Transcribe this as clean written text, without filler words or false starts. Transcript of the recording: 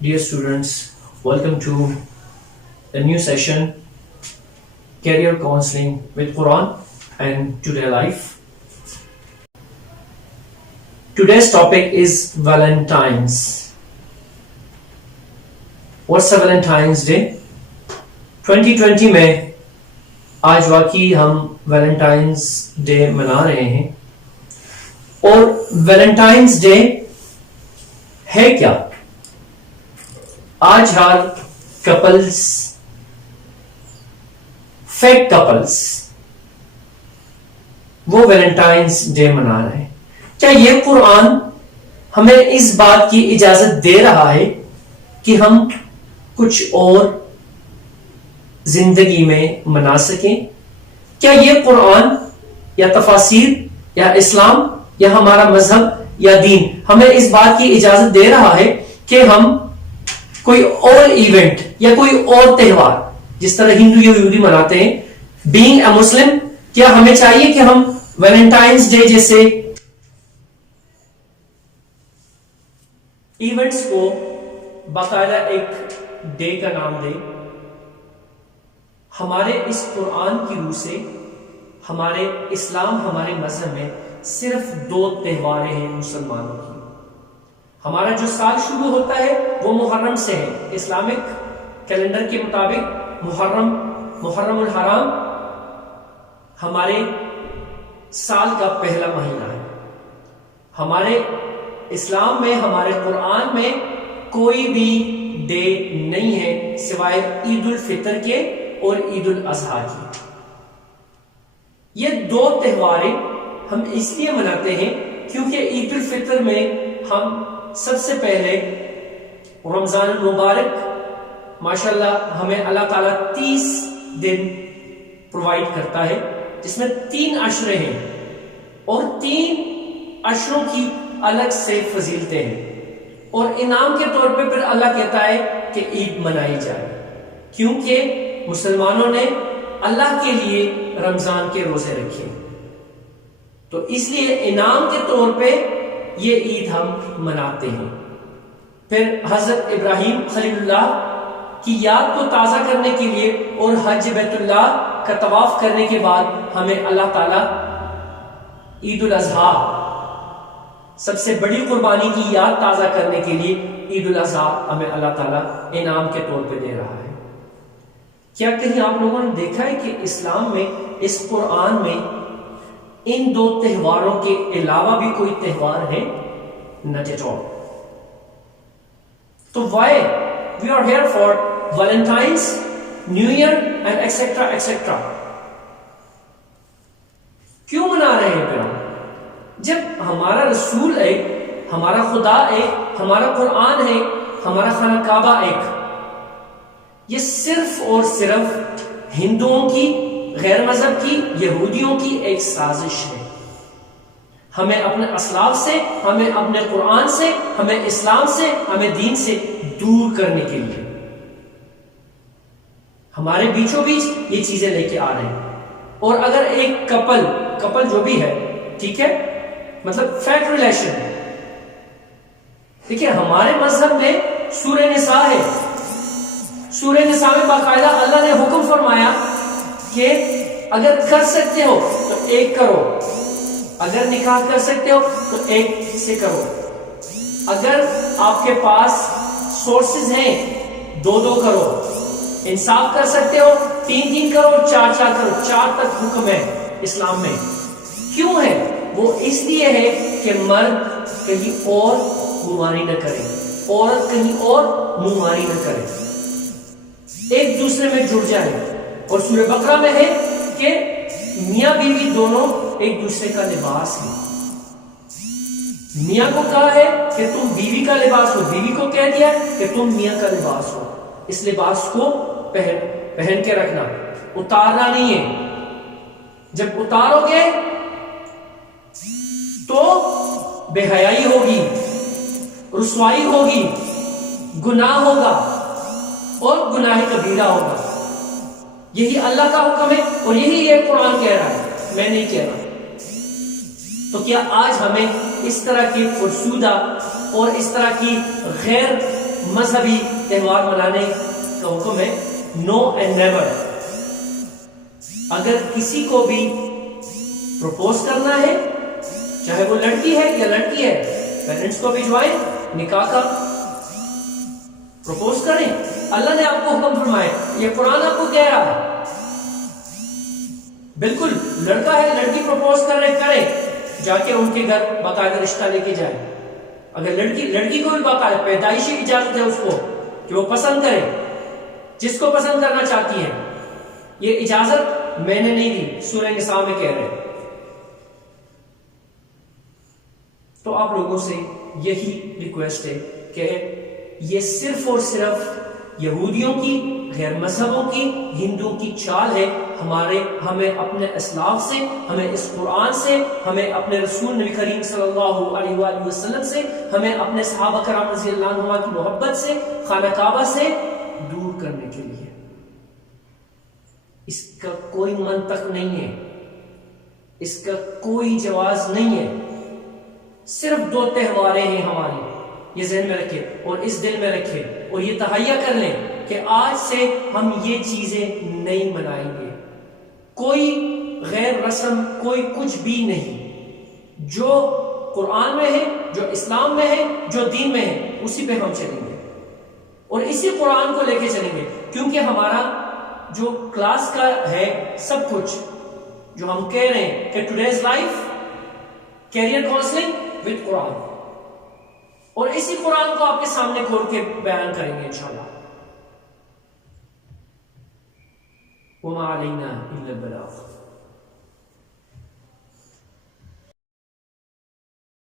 Dear students, welcome to a new session, Career Counseling with Quran and Today Life. Today's topic is Valentine's. What's a Valentine's Day? 2020 में आज वाकई हम Valentine's day मना रहे हैं और वैलेंटाइंस डे है क्या? आज हर कपल्स, फेक कपल्स, वो वैलेंटाइंस डे मना रहे हैं। क्या ये कुरान हमें इस बात की इजाजत दे रहा है कि हम कुछ और जिंदगी में मना सकें? क्या ये कुरान या तफासीर या इस्लाम या हमारा मजहब या दीन हमें इस बात की इजाजत दे रहा है कि हम कोई और इवेंट या कोई और त्योहार, जिस तरह हिंदू या यहूदी मनाते हैं, बीइंग अ मुस्लिम, क्या हमें चाहिए कि हम वैलेंटाइंस डे जैसे इवेंट्स को बाकायदा एक डे का नाम दें? हमारे इस कुरान की रूह से, हमारे इस्लाम, हमारे मजहब में सिर्फ दो त्योहारें हैं मुसलमानों की। हमारा जो साल शुरू होता है वो मुहर्रम से है। इस्लामिक कैलेंडर के मुताबिक मुहर्रमुल हराम हमारे साल का पहला महीना है। हमारे इस्लाम में, हमारे कुरान में कोई भी डे नहीं है सिवाय ईद उल फितर के और ईद उल अजहा की। ये दो त्योहारें हम इसलिए मनाते हैं क्योंकि ईद उल फितर में हम सबसे पहले रमजान मुबारक, माशाल्लाह हमें अल्लाह ताला 30 दिन प्रोवाइड करता है, जिसमें 3 अशरे हैं और 3 अशरों की अलग से फजीलतें हैं और इनाम के तौर पे फिर अल्लाह कहता है कि ईद मनाई जाए, क्योंकि मुसलमानों ने अल्लाह के लिए रमजान के रोजे रखे, तो इसलिए इनाम के तौर पे ये ईद हम मनाते हैं। फिर हजरत इब्राहिम खलीलुल्लाह की याद को ताजा करने के लिए और हज बैतुल्लाह का तवाफ करने के बाद हमें अल्लाह ताला ईद उल अजहा, सबसे बड़ी कुर्बानी की याद ताजा करने के लिए ईद उल अजहा हमें अल्लाह ताला इनाम के तौर पे दे रहा है। क्या कहीं आप लोगों ने देखा है कि इस्लाम में, इस कुरान में इन दो त्योहारों के अलावा भी कोई त्योहार है? Not at all. तो why we are here for Valentine's, New Year and etc etc? क्यों मना रहे हैं फिर हम? जब हमारा रसूल एक, हमारा खुदा एक, हमारा कुरान है, हमारा खाना काबा एक, ये सिर्फ और सिर्फ हिंदुओं की, गैर मजहब की, यहूदियों की एक साजिश है। हमें अपने असलाफ से, हमें अपने कुरान से, हमें इस्लाम से, हमें दीन से दूर करने के लिए हमारे बीचों बीच ये चीजें लेके आ रहे हैं। और अगर एक कपल जो भी है, ठीक है, मतलब फेक रिलेशन, देखिए हमारे मजहब में सूरह निसा है। सूरह निसा में बाकायदा अल्लाह ने हुक्म फरमाया कि अगर कर सकते हो तो एक करो, अगर निकाह कर सकते हो तो एक से करो, अगर आपके पास सोर्सेज हैं 2-2 करो, इंसाफ कर सकते हो 3-3 करो, 4-4 करो, 4 तक हुक्म है इस्लाम में। क्यों है वो? इसलिए है कि मर्द कहीं और मुंहमारी न करे, औरत कहीं और मुंहमारी न करे, एक दूसरे में जुड़ जाए। और सूरह बकरा में है कि मियां बीवी दोनों एक दूसरे का लिबास है। मियां को कहा है कि तुम बीवी का लिबास हो, बीवी को कह दिया कि तुम मियां का लिबास हो। इस लिबास को पहन के रखना, उतारना नहीं है। जब उतारोगे तो बेहयाई होगी, रुसवाई होगी, गुनाह होगा और गुनाह कबीरा होगा। यही अल्लाह का हुक्म है और यही ये कुरान कह रहा है, मैं नहीं कह रहा। तो क्या आज हमें इस तरह की फरसूदा और इस तरह की गैर مذہبی تہوار منانے کا حکم ہے. نو اینڈ نیور. اگر کسی کو بھی پروپوز کرنا ہے، چاہے وہ لڑکی ہے یا لڑکی ہے، پیرنٹس کو بھجوائیں، نکاح کا پروپوز کریں. اللہ نے آپ کو حکم فرمایا، یہ قرآن آپ کو کہہ رہا ہے. بالکل لڑکا ہے، لڑکی پروپوز کر رہے، کرے، جا کے ان کے گھر باقاعدہ رشتہ لے کے جائے. اگر لڑکی کو بھی باقاعدہ پیدائشی اجازت ہے اس کو کہ وہ پسند کرے جس کو پسند کرنا چاہتی ہے. یہ اجازت میں نے نہیں دی، سورہ نساء میں کہہ رہے. تو آپ لوگوں سے یہی ریکویسٹ ہے کہ یہ صرف اور صرف یہودیوں کی، غیر مذہبوں کی، ہندوؤں کی چال ہے. ہمیں اپنے اسلاف سے، ہمیں اس قرآن سے، ہمیں اپنے رسول نبی کریم صلی اللہ علیہ وآلہ وسلم سے، ہمیں اپنے صحابہ کرام رضی اللہ عنہ کی محبت سے، خانہ کعبہ سے دور کرنے کے لیے. اس کا کوئی منطق نہیں ہے، اس کا کوئی جواز نہیں ہے. صرف 2 تہواریں ہیں ہماری، یہ ذہن میں رکھے اور اس دل میں رکھے اور یہ تہیہ کر لیں کہ آج سے ہم یہ چیزیں نہیں منائیں گے. کوئی غیر رسم، کوئی کچھ بھی نہیں. جو قرآن میں ہے، جو اسلام میں ہے، جو دین میں ہے، اسی پہ ہم چلیں گے اور اسی قرآن کو لے کے چلیں گے. کیونکہ ہمارا جو کلاس کا ہے سب کچھ جو ہم کہہ رہے ہیں کہ today's life career counselling with Quran, اور اسی قرآن کو آپ کے سامنے کھول کے بیان کریں گے انشاءاللہ. وما علینا الا البلاغ.